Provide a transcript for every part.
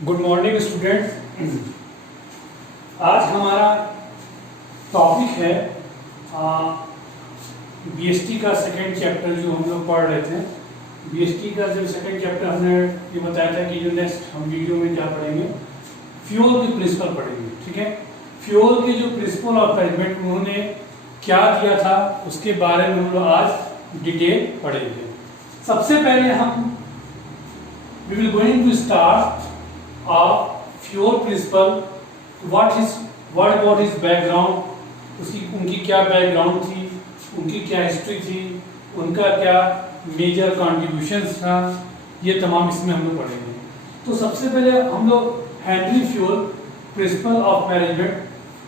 Good morning student. आज हमारा topic है बीएसटी का सेकंड चैप्टर जो हम लोग पढ़ रहे थे। बीएसटी का जो सेकंड चैप्टर हमने ये बताया था कि जो नेक्स्ट हम वीडियो में क्या पढ़ेंगे, फ्यूल के प्रिंसिपल पढ़ेंगे। ठीक है, फ्यूल के जो प्रिंसिपल ऑफ मैनेजमेंट उन्होंने क्या दिया था उसके बारे में हम लोग आज डिटेल पढ़ेंगे। सबसे पहले हम we will going to start a fuel principle. What about his background? उनकी क्या बैकग्राउंड थी, उनकी क्या हिस्ट्री थी, उनका क्या मेजर कॉन्ट्रीब्यूशंस था, ये तमाम इसमें हम लोग पढ़ेंगे। तो सबसे पहले हम लोग Henry fuel principal of management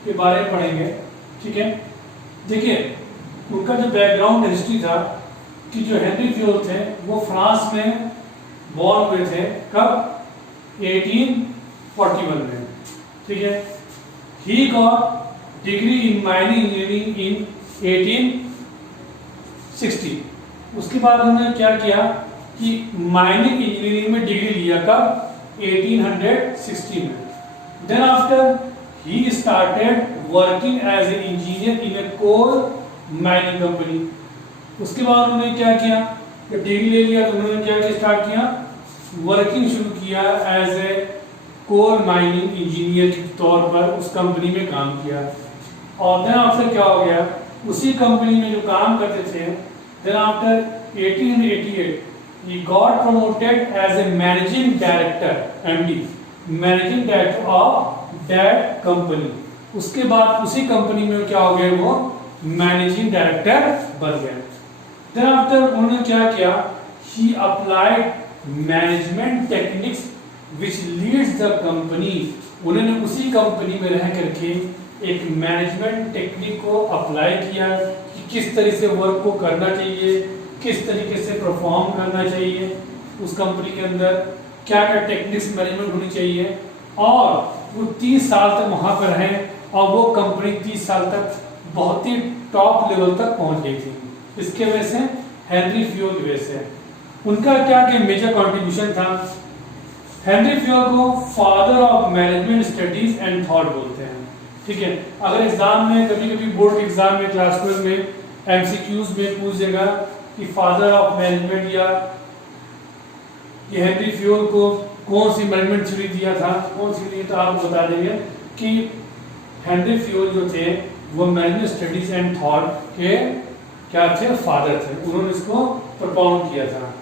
के बारे में पढ़ेंगे। ठीक है, देखिए उनका जो बैकग्राउंड हिस्ट्री था कि जो हेनरी फ्यूल थे वो फ्रांस में बॉर्न हुए थे। कब? 1841 में। ठीक है, he got degree in mining engineering in 1860। उसके बाद उन्होंने क्या किया कि माइनिंग इंजीनियरिंग में डिग्री लिया। कब? 1860 में। Then after he started working as a engineer in a coal mining company. उसके बाद उन्होंने क्या किया, जब डिग्री ले लिया तो उन्होंने क्या स्टार्ट किया, वर्किंग शुरू किया as a coal mining engineer के तौर पर उस कंपनी में काम किया। और देन आफ्टर क्या हो गया, उसी कंपनी में जो काम करते थे, then after 1888 he got promoted as a managing director MD, managing director of that company। उसके बाद उसी कंपनी में क्या हो गए, वो मैनेजिंग डायरेक्टर बन गए। देन आफ्टर उन्होंने क्या किया, he applied management techniques which leads the company. उन्होंने उसी कंपनी में रह करके एक मैनेजमेंट टेक्निक को अप्लाई किया कि किस तरह से वर्क को करना चाहिए, किस तरीके से परफॉर्म करना चाहिए, उस कंपनी के अंदर क्या क्या टेक्निक्स मैनेजमेंट होनी चाहिए। और वो 30 साल तक वहां पर रहे और वो कंपनी 30 साल तक बहुत ही टॉप लेवल तक पहुंच गई थी। इसके वजह से हेनरी फ्यूल की वजह से। उनका क्या क्या मेजर कंट्रीब्यूशन था। हेनरी फ्यूल को father of management studies and thought बोलते हैं। ठीक है, अगर एग्जाम में कभी कभी बोर्ड के एग्जाम में क्लास 12 में एमसीक्यूज में पूछ देगा कि फादर ऑफ मैनेजमेंट या कि हेनरी फ्यूल को कौन सी मैनेजमेंट थ्योरी दिया था, कौन सी दिया, तो आप बता देंगे कि हेनरी फ्यूल जो थे वो मैनेजमेंट स्टडीज एंड थॉट के क्या थे, फादर थे। उन्होंने इसको प्रपोज किया था।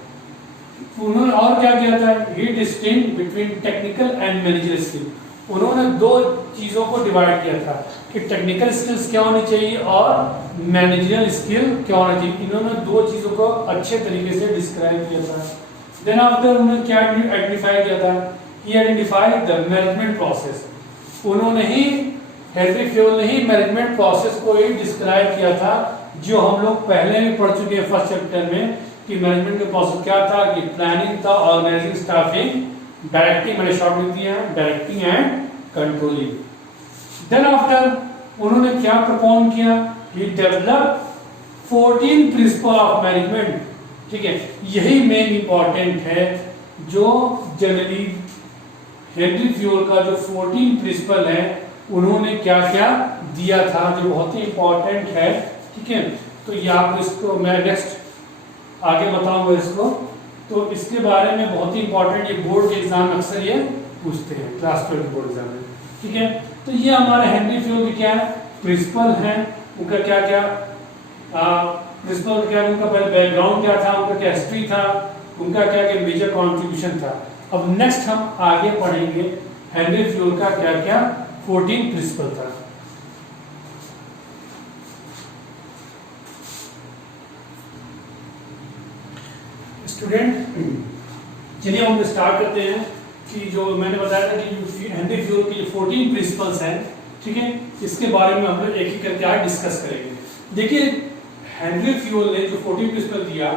उन्होंने और क्या किया था, he distinct between technical and managerial skill. उन्होंने दो चीजों को डिवाइड किया था कि टेक्निकल स्किल्स क्या होनी चाहिए और मैनेजरियल स्किल क्या होना चाहिए। इन्होंने दो चीजों को अच्छे तरीके से डिस्क्राइब किया था। देन आफ्टर उन्होंने क्या आइडेंटिफाई किया था, ही आइडेंटिफाइड द मैनेजमेंट प्रोसेस। उन्होंने ही, हेनरी फ्यूल ने ही मैनेजमेंट प्रोसेस को ही डिस्क्राइब किया था जो हम लोग पहले भी पढ़ चुके हैं फर्स्ट चैप्टर में कि मैनेजमेंट का प्रोसेस क्या था, कि प्लानिंग था, ऑर्गेनाइजिंग, स्टाफिंग, डायरेक्टिंग, मैंने शॉर्ट लिख दिया है, directing and controlling. Then after उन्होंने क्या परफॉर्म किया, he develop 14 principle of management. ठीक है, यही मेन इंपॉर्टेंट है जो जनरली हेनरी फ्यूल का जो 14 प्रिंसिपल है उन्होंने क्या क्या दिया था जो बहुत ही इंपॉर्टेंट है। ठीक है, तो ये आप इसको मैं नेक्स्ट आगे बताऊंगा इसको। तो इसके बारे में बहुत ही इंपॉर्टेंट, ये बोर्ड के एग्जाम में अक्सर ये पूछते हैं, क्लास 12 बोर्ड एग्जाम में। ठीक है, तो ये हमारे हेनरी फ्यूल के क्या है, प्रिंसिपल हैं। उनका क्या क्या प्रिंसिपल क्या, उनका पहले बैकग्राउंड क्या था, उनका क्या हिस्ट्री था, उनका क्या क्या मेजर कॉन्ट्रीब्यूशन था। अब नेक्स्ट हम आगे पढ़ेंगे हेनरी फ्यूल का क्या क्या 14 प्रिंसिपल था। स्टूडेंट, चलिए हम स्टार्ट करते हैं कि जो मैंने बताया था कि हेनरी फ्यूल की जो 14 प्रिंसिपल्स हैं, ठीक है, इसके बारे में हम लोग एक एक करके आज डिस्कस करेंगे। देखिए हेनरी फ्यूल ने जो 14 प्रिंसिपल दिया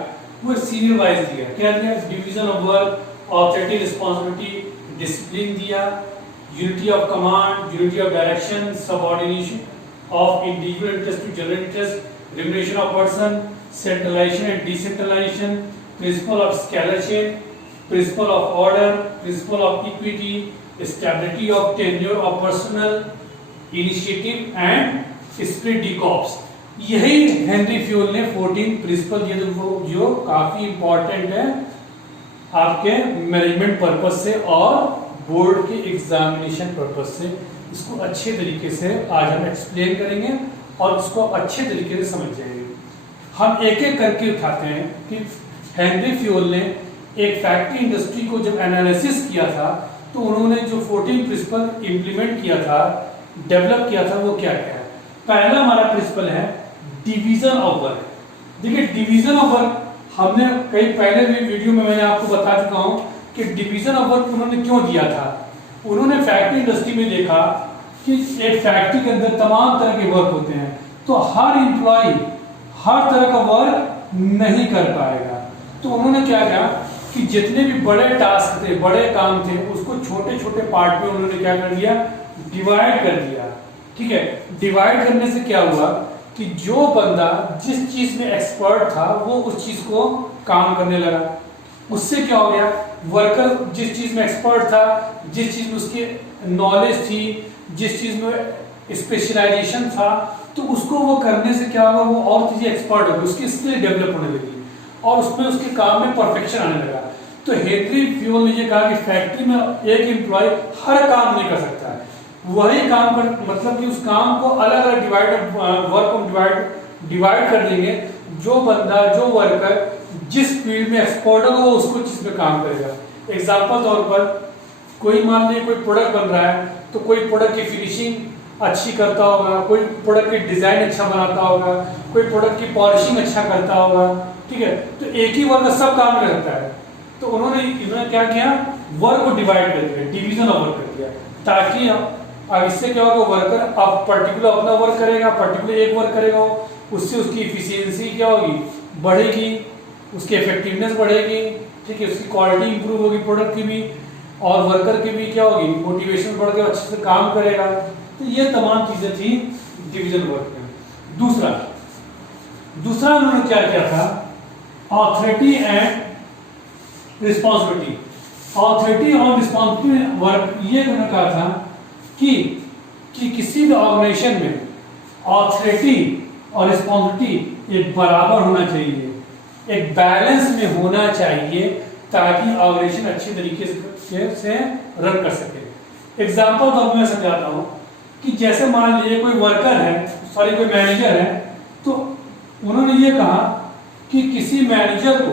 वो सीरियल वाइज दिया। क्या दिया, division of work, objective responsibility, discipline दिया, unity of command, unity of direction, subordination of individual interest to general interest, remuneration of person, centralisation and decentralisation, principle of scalar chain, principle of order, principle of equity, stability of tenure of personal, initiative and spirit de corps. यही Henri Fayol ने 14 principal दिए जो काफी important है आपके management purpose से और board के एग्जामिनेशन पर्पस से। इसको अच्छे तरीके से आज हम एक्सप्लेन करेंगे और इसको अच्छे तरीके से समझ जाएंगे। हम एक एक करके उठाते हैं कि हेनरी फ्यूल ने एक फैक्ट्री इंडस्ट्री को जब एनालिसिस किया था तो उन्होंने जो 14 प्रिंसिपल इंप्लीमेंट किया था, डेवलप किया था, वो क्या क्या है। पहला हमारा प्रिंसिपल है डिवीजन ऑफ वर्क। देखिए डिवीजन ऑफ वर्क हमने कई पहले भी वीडियो में मैंने आपको बता चुका हूं कि डिवीजन ऑफ वर्क उन्होंने क्यों दिया था। उन्होंने फैक्ट्री इंडस्ट्री में देखा कि एक फैक्ट्री के अंदर तमाम तरह के वर्क होते हैं, तो हर एम्प्लॉय हर तरह का वर्क नहीं कर पाएगा। तो उन्होंने क्या किया कि जितने भी बड़े टास्क थे, बड़े काम थे, उसको छोटे छोटे पार्ट में उन्होंने क्या कर दिया, डिवाइड कर दिया। ठीक है, डिवाइड करने से क्या हुआ कि जो बंदा जिस चीज में एक्सपर्ट था वो उस चीज को काम करने लगा। उससे क्या हो गया, वर्कर जिस चीज में एक्सपर्ट था, जिस चीज में उसकी नॉलेज थी, जिस चीज में स्पेशलाइजेशन था, तो उसको वो करने से क्या हुआ, वो और चीजें एक्सपर्ट हो गई, उसकी स्किल डेवलप होने लगी और उसमें उसके काम में परफेक्शन आने लगा। तो हेनरी फ्यूल ने ये कहा कि फैक्ट्री में एक एम्प्लॉय हर काम नहीं कर सकता है, वही काम कर मतलब कि उस काम को अलग अलग डिवाइड कर देंगे। जो बंदा जो वर्कर जिस फील्ड में एक्सपर्ट होगा वो उसको चीज में काम करेगा। एग्जांपल तौर पर कोई मान लीजिए कोई प्रोडक्ट बन रहा है तो कोई प्रोडक्ट की फिनिशिंग अच्छी करता होगा, कोई प्रोडक्ट की डिजाइन अच्छा बनाता होगा, कोई प्रोडक्ट की पॉलिशिंग अच्छा करता होगा। ठीक है, तो एक ही वर्कर सब काम में रहता है। तो इन्होंने क्या किया, वर्क को डिवाइड कर दिया, डिवीजन ऑफ वर्क कर दिया, ताकि अब इससे क्या होगा, वर्कर अब पर्टिकुलर अपना वर्क करेगा, पर्टिकुलर एक वर्क करेगा, उससे उसकी इफिशियंसी क्या होगी, बढ़ेगी, उसकी इफेक्टिवनेस बढ़ेगी। ठीक है, उसकी क्वालिटी इंप्रूव होगी प्रोडक्ट की भी, और वर्कर की भी क्या होगी, मोटिवेशन बढ़ के अच्छे से काम करेगा। तो ये तमाम चीजें थी डिवीजन वर्क में। दूसरा उन्होंने क्या किया था, ऑथोरिटी एंड रिस्पॉन्सिबिलिटी। ऑथोरिटी और रिस्पॉन्सिबिलिटी वर्क ये उन्होंने कहा था कि किसी भी ऑर्गेनाइजेशन में ऑथोरिटी और रिस्पॉन्सिबिलिटी एक बराबर होना चाहिए, एक बैलेंस में होना चाहिए, ताकि ऑर्गेनाइजेशन अच्छे तरीके से रन कर सके। एग्जाम्पल तो मैं समझाता हूँ कि जैसे मान लीजिए कोई वर्कर है, सॉरी कोई मैनेजर है, तो उन्होंने ये कहा कि किसी मैनेजर को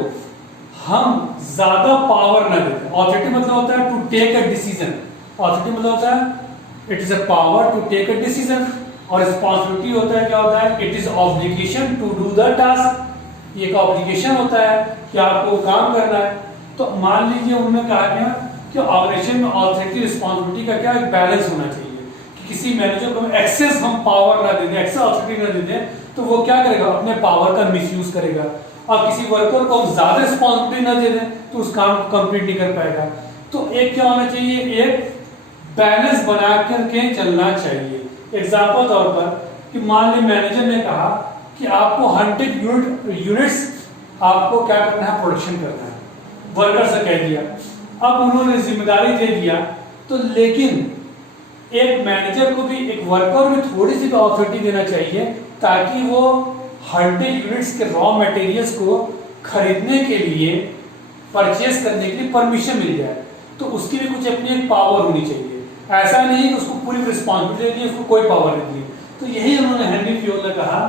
हम ज्यादा पावर न देते। ऑथोरिटी मतलब होता है to take a decision, authority मतलब होता है it is a power to take a decision, और रिस्पॉन्सिबिलिटी होता है क्या होता है, it is obligation to do the task. ये एक ऑब्लिगेशन होता है कि आपको काम करना है। तो मान लीजिए उन्होंने कहा क्या कि ऑर्गेनाइजेशन में ऑथोरिटी रिस्पॉन्सिबिलिटी का क्या एक बैलेंस होना चाहिए, कि किसी मैनेजर को एक्सेस हम पावर ना दे दें, एक्सेस ऑथोरिटी ना दे दें, तो वो क्या करेगा, अपने पावर का मिसयूज करेगा। और किसी वर्कर को हम ज्यादा रिस्पॉन्सिबिलिटी ना दे दें तो उस काम को कंप्लीट नहीं कर पाएगा। तो एक क्या होना चाहिए, एक बैलेंस बना करके चलना चाहिए। एग्जाम्पल तौर पर कि मान लीजिए मैनेजर ने कहा कि आपको 100 यूनिट्स आपको क्या करना है, प्रोडक्शन करना है, वर्कर से कह दिया। अब उन्होंने जिम्मेदारी दे दिया, तो लेकिन एक मैनेजर को भी, एक वर्कर में थोड़ी सी अथॉरिटी देना चाहिए, ताकि वो 100 यूनिट्स के रॉ मटेरियल्स को खरीदने के लिए, परचेस करने के लिए परमिशन मिल जाए। तो उसकी भी कुछ अपनी एक पावर होनी चाहिए। ऐसा नहीं कि उसको पूरी रिस्पॉन्सिबिलिटी दी, उसको कोई पावर नहीं दी। तो यही उन्होंने हेनरी फ्यूल ने कहा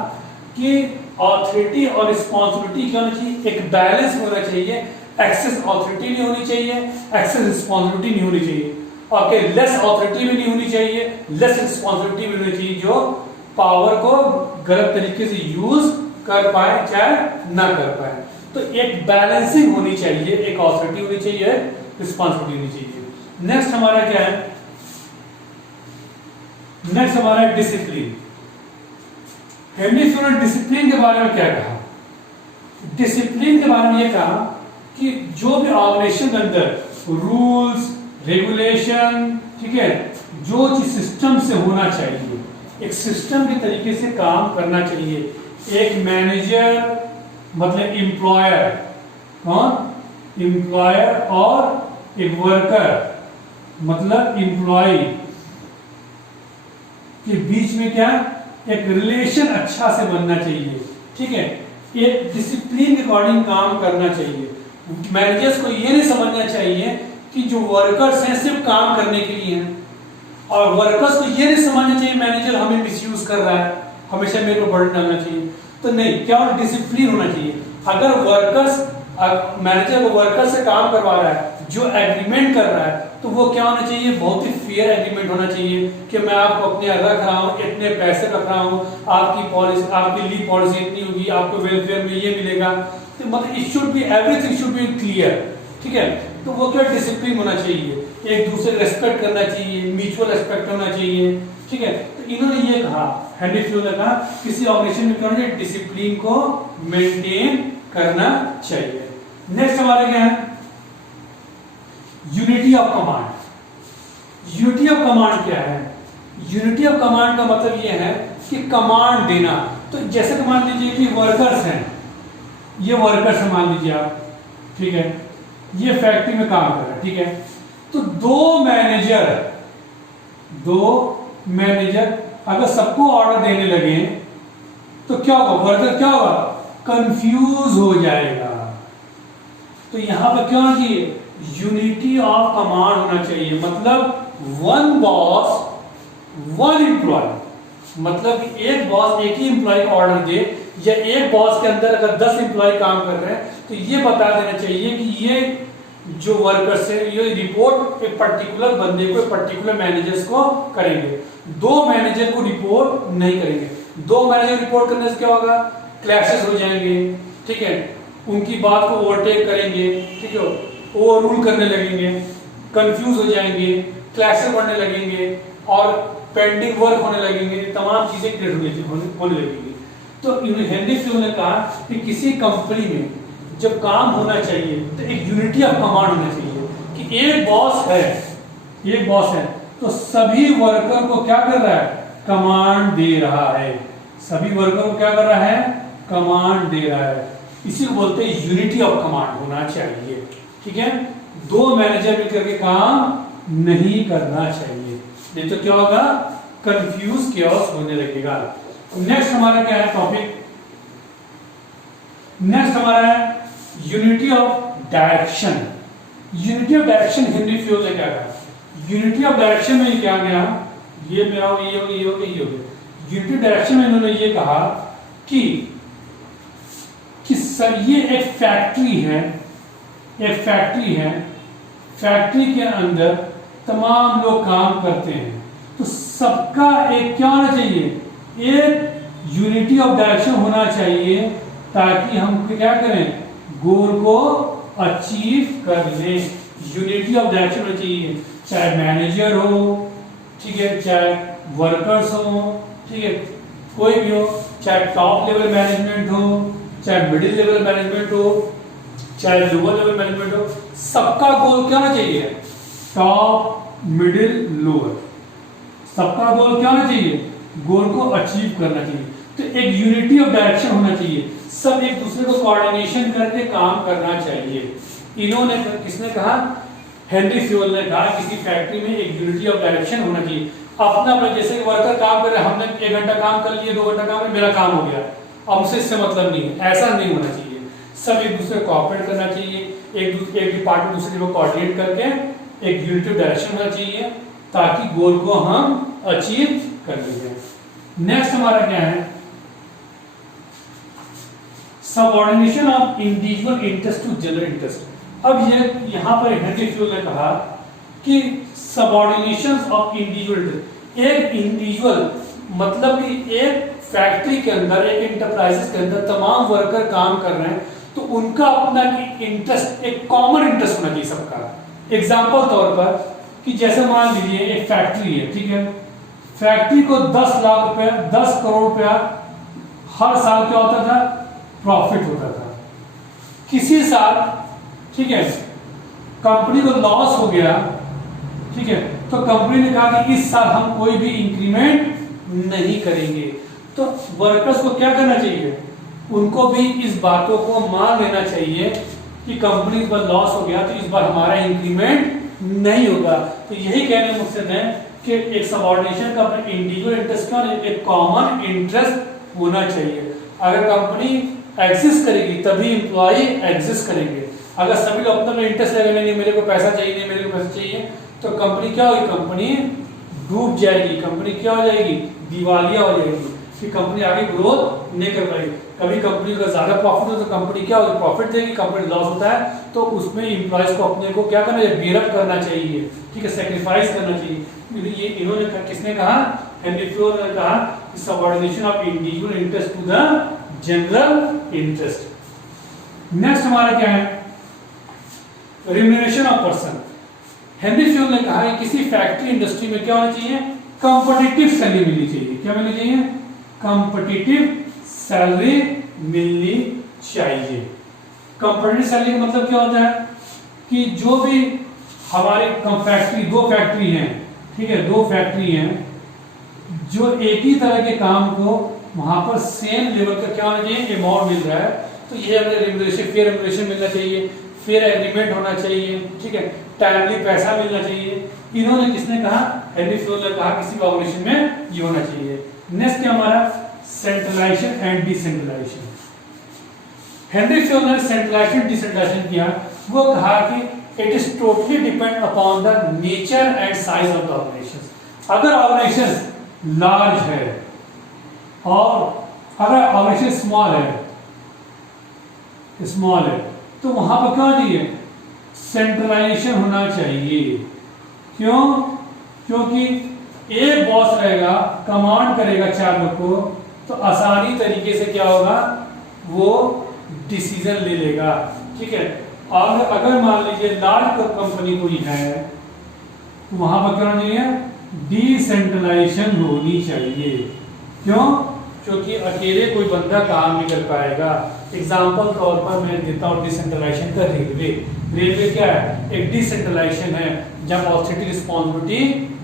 कि ऑथोरिटी और रिस्पॉन्सिबिलिटी क्या होनी चाहिए, एक बैलेंस होना चाहिए। एक्सेस ऑथोरिटी नहीं होनी चाहिए, एक्सेस रिस्पॉन्सिबिलिटी नहीं होनी चाहिए, और लेस ऑथोरिटी भी नहीं होनी चाहिए, लेस रिस्पॉन्सिबिलिटी भी नहीं होनी चाहिए, जो पावर को गलत तरीके से यूज कर पाए चाहे ना कर पाए। तो एक बैलेंसिंग होनी चाहिए, एक ऑथोरिटी होनी चाहिए, रिस्पॉन्सिबिलिटी होनी चाहिए। नेक्स्ट हमारा क्या है, नेक्स्ट हमारा डिसिप्लिन। हेनरी फ्यूल ने डिसिप्लिन के बारे में क्या कहा, डिसिप्लिन के बारे में ये कहा कि जो भी ऑर्गेनाइजेशन के अंदर रूल्स रेगुलेशन, ठीक है, जो चीज सिस्टम से होना चाहिए, एक सिस्टम के तरीके से काम करना चाहिए। एक मैनेजर मतलब एम्प्लॉयर, कौन, एम्प्लॉयर और एक वर्कर मतलब एम्प्लॉय के बीच में क्या एक रिलेशन अच्छा से बनना चाहिए, ठीक है। एक डिसिप्लिन के अकॉर्डिंग काम करना चाहिए। मैनेजर्स को ये नहीं समझना चाहिए कि जो वर्कर्स हैं सिर्फ काम करने के लिए हैं, और वर्कर्स को ये नहीं समझना चाहिए मैनेजर हमें मिसयूज कर रहा है, हमेशा मेरे को बर्डन डालना चाहिए। तो नहीं, क्या और डिसिप्लिन होना चाहिए। अगर वर्कर्स मैनेजर को वर्कर से काम करवा रहा है, जो एग्रीमेंट कर रहा है, तो वो क्या होना चाहिए, बहुत ही फेयर एग्रीमेंट होना चाहिए कि मैं आपको अपने यहाँ रख रहा हूँ, इतने पैसे रख रहा हूँ, आपकी पॉलिसी, आपकी लीव पॉलिसी इतनी होगी, आपको वेलफेयर में ये मिलेगा। तो मतलब it should be, everything should be clear, ठीक है। तो वो क्या डिसिप्लिन होना चाहिए, एक दूसरे रेस्पेक्ट करना चाहिए, म्यूचुअल रेस्पेक्ट होना चाहिए, ठीक है। तो इन्होंने ये कहा, हेनरी फ्यूल ने कहा किसी ऑर्गेनाइजेशन में क्या होना चाहिए, डिसिप्लिन को मेंटेन करना चाहिए। नेक्स्ट हमारे क्या है, unity of command. Unity of command क्या है, यूनिटी ऑफ कमांड का मतलब ये है कि कमांड देना। तो जैसे कि मान लीजिए कि वर्कर्स हैं, ये वर्कर्स है मान लीजिए आप, ठीक है, ये फैक्ट्री में काम कर रहे हैं, ठीक है। तो दो मैनेजर अगर सबको ऑर्डर देने लगे तो क्या होगा, वर्कर क्या होगा, कंफ्यूज हो जाएगा। तो यहां पर क्या होना चाहिए, यूनिटी ऑफ कमांड होना चाहिए। मतलब वन बॉस वन एम्प्लॉय, मतलब एक बॉस एक ही एम्प्लॉय को ऑर्डर दे, या एक बॉस के अंदर अगर 10 एम्प्लॉय काम कर रहे हैं तो ये बता देना चाहिए कि ये जो वर्कर्स है ये रिपोर्ट एक पर्टिकुलर बंदे को, पर्टिकुलर मैनेजर्स को करेंगे। दो मैनेजर को रिपोर्ट नहीं करेंगे। दो मैनेजर रिपोर्ट करने से क्या होगा, क्लैशेस हो जाएंगे, ठीक है, उनकी बात को ओवरटेक करेंगे, ठीक है, ओवर रूल करने लगेंगे, कंफ्यूज हो जाएंगे, क्लैशेस बढ़ने लगेंगे और पेंडिंग वर्क होने लगेंगे, तमाम चीजें क्रिएट होने लगेंगी। तो हेनरी फ्यूल ने कहा कि किसी कंपनी में जब काम होना चाहिए तो एक यूनिटी ऑफ कमांड होना चाहिए कि एक बॉस है तो सभी वर्कर को क्या कर रहा है, कमांड दे रहा है, सभी वर्कर को क्या कर रहा है, कमांड दे रहा है। इसी को बोलते हैं यूनिटी ऑफ कमांड होना चाहिए, ठीक है। दो मैनेजर मिलकर के काम नहीं करना चाहिए, नहीं तो क्या होगा, कंफ्यूज केओस होने लगेगा। नेक्स्ट हमारा क्या है टॉपिक, नेक्स्ट हमारा है unity of direction. Unity of direction Henry Fayol ने क्या कहा, यूनिटी ऑफ डायरेक्शन में क्या गया, ये मेरा हो, ये हो, ये हो, ये हो। यूनिटी डायरेक्शन में इन्होंने ये कहा कि सर ये एक फैक्ट्री है, फैक्ट्री के अंदर तमाम लोग काम करते हैं, तो सबका एक क्या होना चाहिए, एक यूनिटी ऑफ डायरेक्शन होना चाहिए ताकि हम क्या करें, गोल को अचीव कर लें। यूनिटी ऑफ डायरेक्शन होना चाहिए, चाहे मैनेजर हो, ठीक है, चाहे वर्कर्स हो, ठीक है, कोई भी हो, चाहे टॉप लेवल मैनेजमेंट हो, चाहे मिडिल लेवल मैनेजमेंट हो, चाहे लोअर लेवल मैनेजमेंट हो, सबका गोल क्या होना चाहिए, टॉप मिडिल लोअर, सबका गोल क्या होना चाहिए, गोल को अचीव करना चाहिए। तो एक यूनिटी ऑफ डायरेक्शन होना चाहिए, सब एक दूसरे को कोऑर्डिनेशन करके काम करना चाहिए। इन्होंने, किसने कहा, हेनरी फ्यूल ने कहा किसी फैक्ट्री में एक यूनिटी ऑफ डायरेक्शन होना चाहिए। अपना जैसे वर्कर काम कर रहे हैं, हमने 1 घंटा काम कर लिया, 2 घंटा काम कर, मेरा काम हो गया, अब मुझसे इससे मतलब नहीं है, ऐसा नहीं होना चाहिए। सब एक दूसरे को कोऑपरेट करना चाहिए, एक डिपार्टमेंट दूसरे को कोऑर्डिनेट करके एक यूनिटी ऑफ डायरेक्शन होना चाहिए ताकि गोल को हम अचीव कर लेंगे। नेक्स्ट हमारा क्या है, subordination of individual interest to general interest. अब ये यहां पर हेनरी फ्यूल ने कहा कि सबऑर्डिनेशन ऑफ इंडिविजुअल, एक इंडिविजुअल मतलब कि एक फैक्ट्री के अंदर, एक इंटरप्राइजेस के अंदर तमाम वर्कर काम कर रहे हैं, तो उनका अपना इंटरेस्ट, एक कॉमन इंटरेस्ट होना चाहिए सबका। एग्जांपल तौर पर कि जैसे मान लीजिए एक फैक्ट्री है, ठीक है, फैक्ट्री को 10 लाख रुपया, 10 करोड़ रुपया हर साल क्या होता था, प्रॉफिट होता था। किसी साल, ठीक है, कंपनी को लॉस हो गया, ठीक है, तो कंपनी ने कहा कि इस साल हम कोई भी इंक्रीमेंट नहीं करेंगे। तो वर्कर्स को क्या करना चाहिए, उनको भी इस बातों को मान लेना चाहिए कि कंपनी पर लॉस हो गया तो इस बार हमारा इंक्रीमेंट नहीं होगा। तो यही कहने का मकसद है कि एक सबऑर्डिनेशन का अपना इंडिविजुअल इंटरेस्ट का एक कॉमन इंटरेस्ट होना चाहिए। अगर कंपनी एग्जिस्ट करेगी तभी एम्प्लॉय एग्जिस्ट करेंगे। अगर सभी लोग अपना इंटरेस्ट लगेंगे, नहीं मेरे को पैसा चाहिए, नहीं मेरे को पैसा चाहिए, तो कंपनी क्या होगी, कंपनी डूब जाएगी, कंपनी क्या हो जाएगी, दिवालिया हो जाएगी, कि कंपनी आगे ग्रोथ नहीं कर पाएगी। कभी कंपनी का ज्यादा प्रॉफिट हो तो कंपनी क्या होगी, प्रॉफिट देगी, कंपनी लॉस होता है तो उसमें एम्प्लॉयज को अपने को क्या करना चाहिए, बेयर अप करना चाहिए, ठीक है, सेक्रीफाइस करना चाहिए। ये इन्होंने किसने कहा, हेनरी फ्योल ने कहा, subordination of individual interest to the general interest. Next हमारा क्या है, remuneration of person. Henri Fayol ने कहा कि किसी फैक्ट्री इंडस्ट्री में क्या होना चाहिए, कॉम्पिटिटिव सैलरी मिलनी चाहिए। क्या मिलनी चाहिए, कॉम्पिटिटिव सैलरी मिलनी चाहिए। कॉम्पिटिटिव सैलरी का मतलब क्या होता है कि जो भी हमारे फैक्ट्री, दो फैक्ट्री हैं, ठीक है, दो फैक्ट्री हैं, जो एक ही तरह के काम को वहां पर सेम लेवल का क्या होना चाहिए, अमाउंट मिल रहा है, तो ये हमें रेम्यूनरेशन, फेयर रेम्यूनरेशन मिलना चाहिए, फेयर एग्रीमेंट होना चाहिए, ठीक है, टाइमली पैसा मिलना चाहिए। इन्होंने किसने कहा, हेनरी फ्योल ने कहा किसी ऑर्गेनाइजेशन में ये होना चाहिए। नेक्स्ट क्या हमारा, centralisation and decentralisation. Henri Fayol ने सेंट्रलाइजेशन डिसेंट्रलाइजेशन किया, वो कहा कि it is totally depend upon the nature and size of the organisation. अगर ऑर्गेनाइजेशन लार्ज है और अगर ऑर्गेनाइजेशन स्मॉल है तो वहां पर क्या चाहिए, सेंट्रलाइजेशन होना चाहिए। क्यों, क्योंकि एक बॉस रहेगा, कमांड करेगा चार लोग को, तो आसानी तरीके से क्या होगा, वो डिसीजन ले लेगा, ठीक है। और अगर मान लीजिए लार्ज कंपनी कोई है तो वहां पर क्या होना चाहिए, डिसेंट्रलाइजेशन होनी चाहिए। क्यों, क्योंकि अकेले कोई बंदा काम नहीं कर पाएगा। एग्जाम्पल तौर पर मैं देता हूँ डिसेंट्रलाइजेशन का रेलवे क्या है, एक डिसेंट्रलाइजेशन है जब ऑथोरिटी रिस्पॉन्सिबिलिटी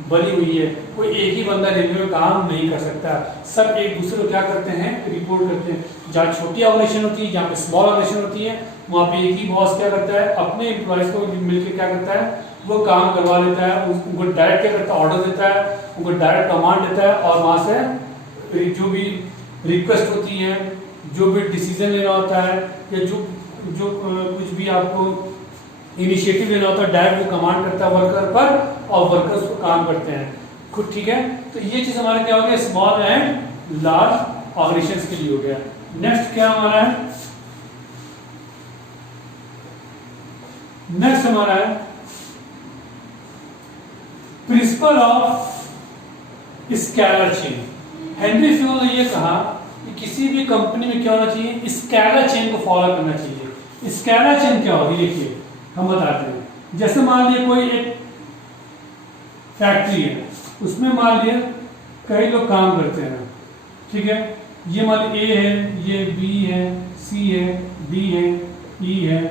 बनी हुई है। कोई एक ही बंदा रेलवे में काम नहीं कर सकता, सब एक दूसरे को क्या करते हैं, रिपोर्ट करते हैं। जहाँ छोटी ऑर्गेनाइजेशन होती है, जहाँ पे स्मॉल ऑर्गेनाइजेशन होती है, वहाँ पे एक ही बॉस क्या करता है, अपने एम्प्लॉयज को मिलकर क्या करता है, वो काम करवा लेता है, उनको डायरेक्ट क्या करता है, ऑर्डर देता है, उनको डायरेक्ट कमांड देता है, और वहाँ से जो भी रिक्वेस्ट होती है, जो भी डिसीजन लेना होता है, या जो कुछ भी आपको इनिशिएटिव लेना होता है, डायरेक्ट वो कमांड करता है वर्कर पर, और वर्कर्स को काम करते हैं खुद, ठीक है। तो ये चीज हमारे क्या हो गया, स्मॉल एंड लार्ज ऑर्गेनाइजेशंस के लिए हो गया। नेक्स्ट क्या हमारा है, नेक्स्ट हमारा है principle of scalar chain. Henry Fayol ने यह कहा कि किसी भी कंपनी में क्या होना चाहिए, स्केलर चेन को फॉलो करना चाहिए। स्केलर चेन क्या होगी, देखिए हम बताते हैं। जैसे मान लिया कोई एक फैक्ट्री है, उसमें मान लिया कई लोग काम करते हैं, ठीक है, ये मान लिया ए है, ये बी है, सी है, डी है, ई है,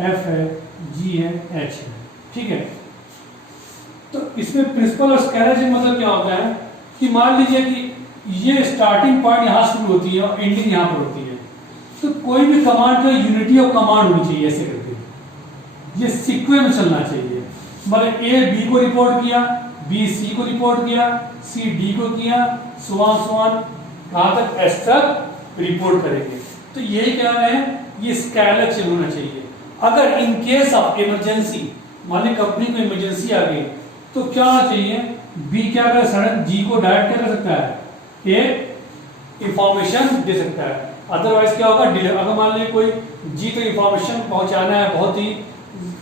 एफ है, जी है, एच है, ठीक है। तो इसमें प्रिंसिपल और स्केलर चेन मतलब क्या होता है कि मान लीजिए कि ये स्टार्टिंग पॉइंट यहाँ शुरू होती है और एंडिंग यहाँ पर होती है, तो कोई भी कमांड का यूनिटी ऑफ कमांड होनी चाहिए, ऐसे करके ये सीक्वेंस में चलना चाहिए। मतलब ए बी को रिपोर्ट किया, बी सी को रिपोर्ट किया, सी डी को किया, सो ऑन कहां तक, एस तक रिपोर्ट करेंगे। तो यही क्या है, ये स्केलर चेन होना चाहिए। अगर इन केस ऑफ इमरजेंसी, मान ली कंपनी को इमरजेंसी आ गई, तो क्या होना चाहिए, बी क्या कर सडन जी को डायरेक्ट क्या कर सकता है, एक इंफॉर्मेशन दे सकता है, अदरवाइज क्या होगा, डिले। अगर मान लीजिए कोई जी को इंफॉर्मेशन पहुंचाना है, बहुत ही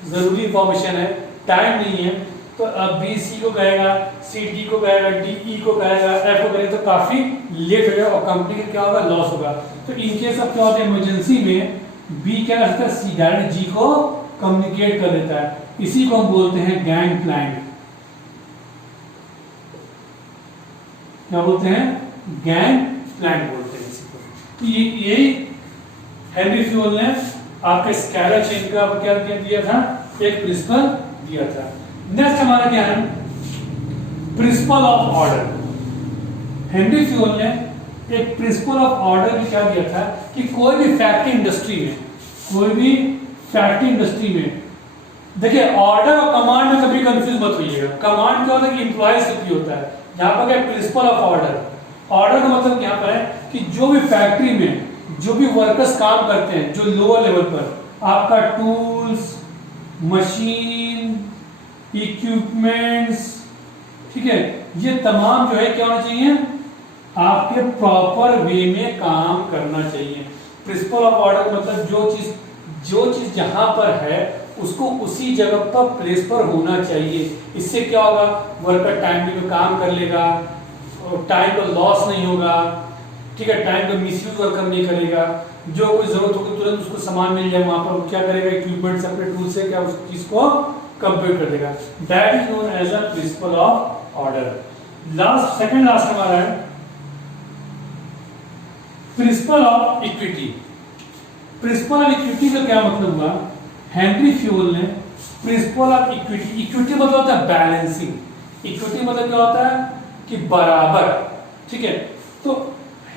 जरूरी इंफॉर्मेशन है, टाइम नहीं है, तो अब बी सी को कहेगा, सी डी को कहेगा, डी ई को कहेगा, एफ को कहेगा, तो काफी लेट हो जाएगा और कंपनी का क्या होगा, लॉस होगा। तो इन केस ऑफ क्या होता है, इमरजेंसी में बी क्या करता है, सी डायरेक्ट जी को कम्युनिकेट कर देता है। इसी को हम बोलते हैं गैंग प्लैंक। क्या बोलते हैं, गैंग प्लैंक बोलते हैं इसी को। तो यही हेनरी फ्योल ने आपका स्केलर चेन का क्या दिया था, एक प्रिंसिपल दिया था। नेक्स्ट हमारा क्या है, principle of order. Henry Fayol ने एक प्रिंसिपल ऑफ ऑर्डर भी क्या दिया था कि कोई भी फैक्ट्री इंडस्ट्री में, कोई भी फैक्ट्री इंडस्ट्री में देखिए ऑर्डर और कमांड में कभी कंफ्यूज मत होइएगा। कमांड क्या होता है कि एम्प्लॉयज के लिए होता है, यहाँ पर क्या प्रिंसिपल ऑफ ऑर्डर। ऑर्डर का मतलब यहाँ पर है कि जो भी फैक्ट्री में जो भी वर्कर्स काम करते हैं, जो लोअर लेवल पर आपका टूल्स, मशीन, इक्विपमेंट्स, ठीक है, ये तमाम जो है क्या होना चाहिए, आपके प्रॉपर वे में काम करना चाहिए। प्रिंसिपल ऑफ ऑर्डर मतलब जो चीज जहां पर है उसको उसी जगह पर प्लेस पर होना चाहिए। इससे क्या होगा, वर्कर टाइमली में काम कर लेगा और टाइम का लॉस नहीं होगा, ठीक है, टाइम का मिसयूज वर्कर नहीं करेगा। जो कोई जरूरत होगी तुरंत उसको सामान मिल जाए, वहां पर क्या करेगा, इक्विपमेंट से अपने टूल से क्या उस चीज को कंप्लीट कर देगा। That is known as a principle of order. Second last हमारा है principle of equity. Principle of equity का क्या मतलब हुआ, हेनरी फ्यूल ने प्रिंसिपल ऑफ इक्विटी, इक्विटी मतलब होता है बैलेंसिंग, इक्विटी मतलब क्या होता है कि बराबर, ठीक है। तो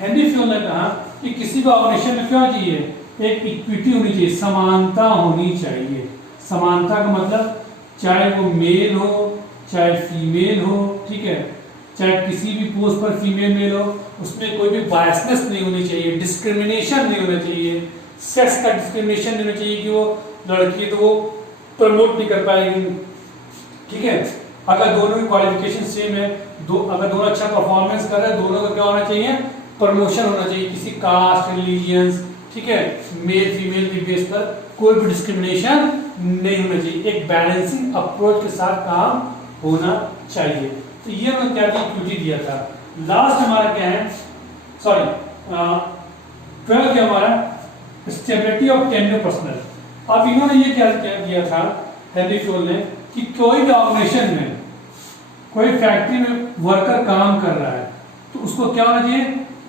हेनरी फ्यूल ने कहा कि किसी भी ऑर्गेनाइजेशन में क्या चाहिए, एक इक्विटी होनी चाहिए, समानता होनी चाहिए। समानता का मतलब चाहे वो मेल हो चाहे फीमेल हो, ठीक है, चाहे किसी भी पोस्ट पर फीमेल मेल हो, उसमें कोई भी बायसनेस नहीं होनी चाहिए, डिस्क्रिमिनेशन नहीं होना चाहिए, सेक्स का डिस्क्रिमिनेशन नहीं होना चाहिए कि वो लड़की है तो वो प्रमोट नहीं कर पाएगी, ठीक है। अगर दोनों की क्वालिफिकेशन सेम है, अगर दोनों अच्छा परफॉर्मेंस कर रहे हैं, दोनों का क्या होना चाहिए, प्रमोशन होना चाहिए, किसी कास्ट, रिलीजियंस, ठीक है, मेल फीमेल के बेस पर कोई भी डिस्क्रिमिनेशन नहीं होना चाहिए। एक बैलेंसिंग अप्रोच के साथ काम होना चाहिए। तो ये उन्होंने क्या दिया, इक्विटी दिया था। लास्ट हमारा क्या है, सॉरी 12 क्या हमारा, स्टेबिलिटी ऑफ टेन्योर पर्सनल। अब इन्होंने ये क्या दिया था हेनरी फ्यूल ने कि कोई भी ऑर्गेनाइजेशन में, कोई फैक्ट्री में वर्कर काम कर रहा है तो उसको क्या होना चाहिए,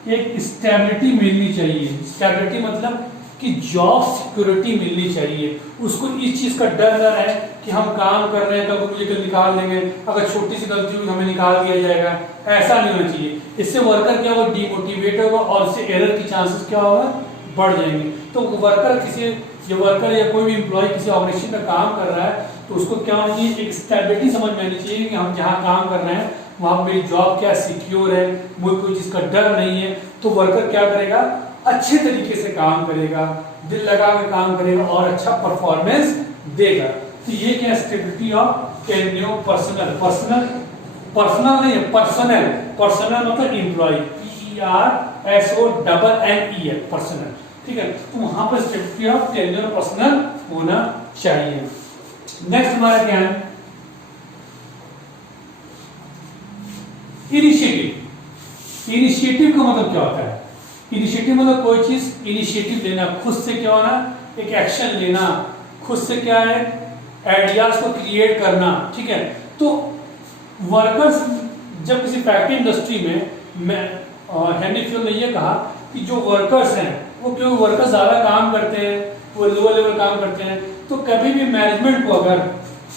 एक स्टेबिलिटी मिलनी चाहिए। स्टेबिलिटी मतलब कि जॉब सिक्योरिटी मिलनी चाहिए। उसको इस चीज का डर न रहे कि हम काम कर रहे हैं तो मुझे कल निकाल देंगे, अगर छोटी सी गलती हुई हमें निकाल दिया जाएगा, ऐसा नहीं होना चाहिए। इससे वर्कर क्या होगा, डिमोटिवेट होगा और उससे एरर की चांसेस क्या होगा, बढ़ जाएंगे। तो वर्कर या कोई भी एम्प्लॉय किसी ऑर्गेनाइजेशन में काम कर रहा है तो उसको क्या होना चाहिए, एक स्टेबिलिटी समझ में आनी चाहिए कि हम जहाँ काम कर रहे हैं वहां मेरी जॉब क्या सिक्योर है, मुझे कोई चीज का डर नहीं है। तो वर्कर क्या करेगा, अच्छे तरीके से काम करेगा, दिल लगा के काम करेगा और अच्छा परफॉर्मेंस देगा। तो ये क्या stability of tenure personal, personal नहीं है, पर्सनल मतलब एम्प्लॉय, PERSONNEL, पर्सनल, ठीक है। तो वहां पर स्टेबिलिटी ऑफ टेन्योर पर्सनल होना चाहिए। नेक्स्ट हमारा क्या है, इनिशिएटिव। इनिशिएटिव का मतलब क्या होता है, इनिशिएटिव मतलब कोई चीज इनिशिएटिव लेना, खुद से क्या होना, एक एक्शन लेना, खुद से क्या है, आइडियाज को क्रिएट करना, ठीक है। तो वर्कर्स जब किसी फैक्ट्री इंडस्ट्री में हेनरी फ्यूल ने ये कहा कि जो वर्कर्स हैं वो क्यों वर्कर्स ज्यादा काम करते हैं, वो लोअर लेवल काम करते हैं, तो कभी भी मैनेजमेंट को अगर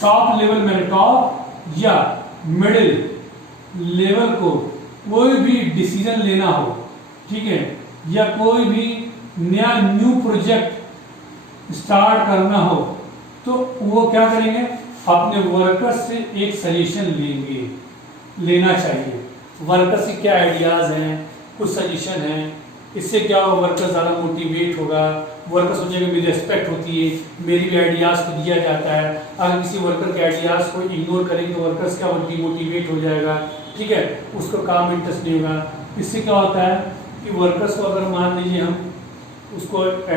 टॉप लेवल में, टॉप या मिडिल लेवल को कोई भी डिसीजन लेना हो, ठीक है, या कोई भी न्यू प्रोजेक्ट स्टार्ट करना हो तो वो क्या करेंगे, अपने वर्कर्स से एक सजेशन लेना चाहिए। वर्कर्स के क्या आइडियाज हैं, कुछ सजेशन हैं, इससे क्या होगा, वर्कर ज़्यादा मोटिवेट होगा, वर्कर सोचेगा मेरी रिस्पेक्ट होती है, मेरी भी आइडियाज़ को दिया जाता है। अगर किसी वर्कर के आइडियाज़ को इग्नोर करेंगे तो वर्कर्स क्या डिमोटिवेट हो जाएगा, ठीक है, उसको काम में इंटरेस्ट नहीं होगा। इससे क्या होता है कि वर्कर्स को अगर मान लीजिए हम उसको उसके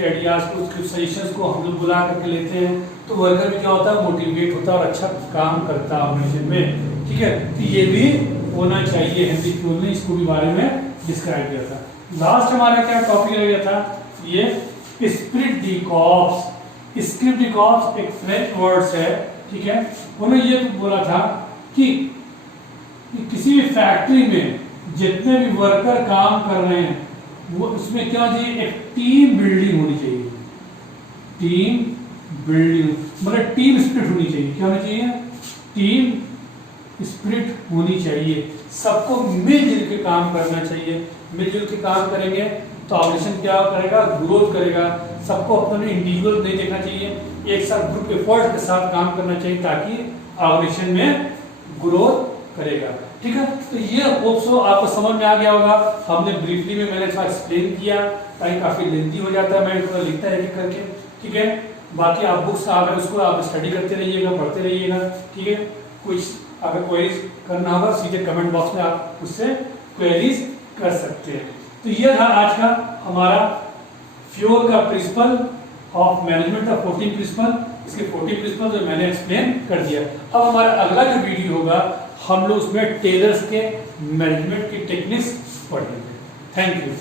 आइडियाज़ को, उसके सजेशंस को हम लोग बुला करके लेते हैं तो वर्कर भी क्या होता है, मोटिवेट होता है और अच्छा काम करता है ऑर्गेनाइजेशन में, ठीक है। तो ये भी होना चाहिए, हेनरी फ्यूल ने इसको भी बारे में डिस्क्राइब किया था। लास्ट हमारा क्या टॉपिक रह गया था, ये spirit de corps. Spirit de corps एक फ्रेंच वर्ड्स है, ठीक है। उन्होंने ये बोला था कि किसी भी फैक्ट्री में जितने भी वर्कर काम कर रहे हैं वो उसमें क्या चाहिए, एक टीम बिल्डिंग होनी चाहिए। टीम बिल्डिंग मतलब टीम स्पिरिट होनी चाहिए। क्या होनी चाहिए, टीम स्पिरिट होनी चाहिए। सबको मिलजुल के काम करना चाहिए। मिलजुल के काम करेंगे तो ऑर्गेनाइजेशन क्या करेगा, ग्रोथ करेगा। सबको अपने इंडिविजुअल नहीं देखना चाहिए, एक साथ ग्रुप एफर्ट के साथ काम करना चाहिए ताकि ऑर्गेनाइजेशन में ग्रोथ करेगा। ठीक है, तो ये होप सो आपको समझ में आ गया होगा। हमने ब्रीफली में मैंने थोड़ा एक्सप्लेन किया ताकि काफी लेंथी हो जाता है, मैं थोड़ा लिखता है करके। ठीक है, बाकी आप बुक्स अगर उसको आप स्टडी करते रहिएगा, पढ़ते रहिएगा। ठीक है, कुछ अगर क्वेरीज करना होगा सीधे कमेंट बॉक्स में आप उससे क्वेरीज कर सकते हैं। तो ये था आज का हमारा फ्यूल का principle of management of 14 principle. इसके 14 प्रिंसिपल जो मैंने एक्सप्लेन कर दिया। अब हमारा अगला जो वीडियो होगा हम लोग उसमें टेलर्स के मैनेजमेंट की टेक्निक्स पढ़ेंगे। Thank you.